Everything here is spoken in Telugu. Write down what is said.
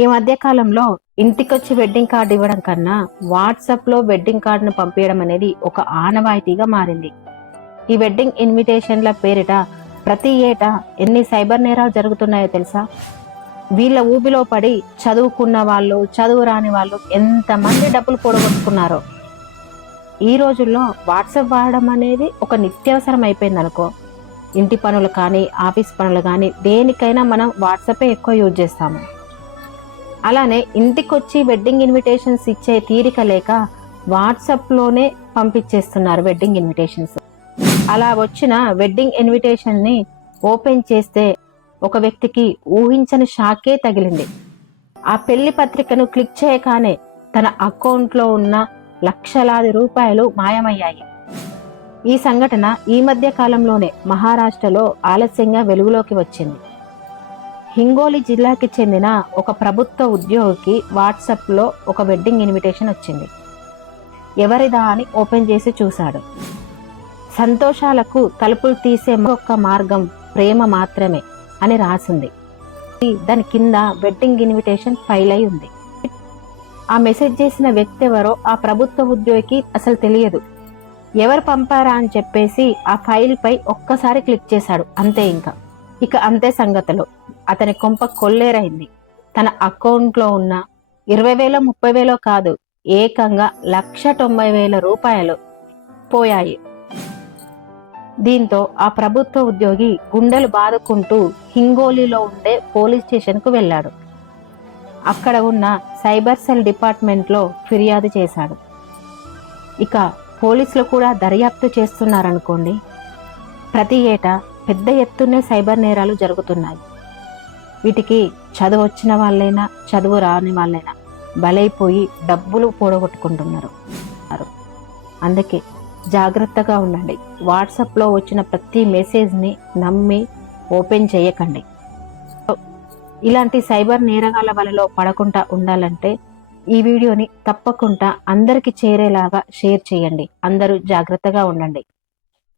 ఈ మధ్య కాలంలో ఇంటికొచ్చి వెడ్డింగ్ కార్డు ఇవ్వడం కన్నా వాట్సాప్ లో వెడ్డింగ్ కార్డును పంపించడం అనేది ఒక ఆనవాయితీగా మారింది. ఈ వెడ్డింగ్ ఇన్విటేషన్ల పేరిట ప్రతి ఏటా ఎన్ని సైబర్ నేరాలు జరుగుతున్నాయో తెలుసా? వీళ్ళ ఊబిలో పడి చదువుకున్న వాళ్ళు, చదువు రాని వాళ్ళు ఎంతమంది డబ్బులు కూడగొట్టుకున్నారో. ఈ రోజుల్లో వాట్సాప్ వాడడం అనేది ఒక నిత్యావసరం అయిపోయింది అనుకో. ఇంటి పనులు కానీ, ఆఫీస్ పనులు కానీ, దేనికైనా మనం వాట్సాపే ఎక్కువ యూజ్ చేస్తాము. అలానే ఇంటికొచ్చి వెడ్డింగ్ ఇన్విటేషన్స్ ఇచ్చే తీరిక లేక వాట్సాప్లోనే పంపించేస్తున్నారు వెడ్డింగ్ ఇన్విటేషన్స్. అలా వచ్చిన వెడ్డింగ్ ఇన్విటేషన్ని ఓపెన్ చేస్తే ఒక వ్యక్తికి ఊహించని షాకే తగిలింది. ఆ పెళ్లి పత్రికను క్లిక్ చేయగానే తన అకౌంట్లో ఉన్న లక్షలాది రూపాయలు మాయమయ్యాయి. ఈ సంఘటన ఈ మధ్య కాలంలోనే మహారాష్ట్రలో ఆలస్యంగా వెలుగులోకి వచ్చింది. హింగోలి జిల్లాకి చెందిన ఒక ప్రభుత్వ ఉద్యోగికి వాట్సాప్లో ఒక వెడ్డింగ్ ఇన్విటేషన్ వచ్చింది. ఎవరిదా అని ఓపెన్ చేసి చూశాడు. సంతోషాలకు తలుపులు తీసే ఒక్క మార్గం ప్రేమ మాత్రమే అని రాసింది. దాని కింద వెడ్డింగ్ ఇన్విటేషన్ ఫైల్ అయి ఉంది. ఆ మెసేజ్ చేసిన వ్యక్తి ఎవరో ఆ ప్రభుత్వ ఉద్యోగికి అసలు తెలియదు. ఎవరు పంపారా అని చెప్పేసి ఆ ఫైల్ పై ఒక్కసారి క్లిక్ చేశాడు. అంతే, ఇక అంతే సంగతులు. అతని కొంప కొల్లేరైంది. తన అకౌంట్లో ఉన్న 20,000 30,000 కాదు, ఏకంగా 1,90,000 రూపాయలు పోయాయి. దీంతో ఆ ప్రభుత్వ ఉద్యోగి గుండెలు బాదుకుంటూ హింగోలిలో ఉండే పోలీస్ స్టేషన్కు వెళ్ళాడు. అక్కడ ఉన్న సైబర్ సెల్ డిపార్ట్మెంట్లో ఫిర్యాదు చేశాడు. ఇక పోలీసులు కూడా దర్యాప్తు చేస్తున్నారనుకోండి. ప్రతి ఏటా పెద్ద ఎత్తునే సైబర్ నేరాలు జరుగుతున్నాయి. వీటికి చదువు వచ్చిన వాళ్ళైనా, చదువు రాని వాళ్ళైనా బలైపోయి డబ్బులు పోడగొట్టుకుంటున్నారు. అందుకే జాగ్రత్తగా ఉండండి. వాట్సాప్లో వచ్చిన ప్రతి మెసేజ్ని నమ్మి ఓపెన్ చేయకండి. ఇలాంటి సైబర్ నేరగాల వలలో పడకుండా ఉండాలంటే ఈ వీడియోని తప్పకుండా అందరికీ చేరేలాగా షేర్ చేయండి. అందరూ జాగ్రత్తగా ఉండండి.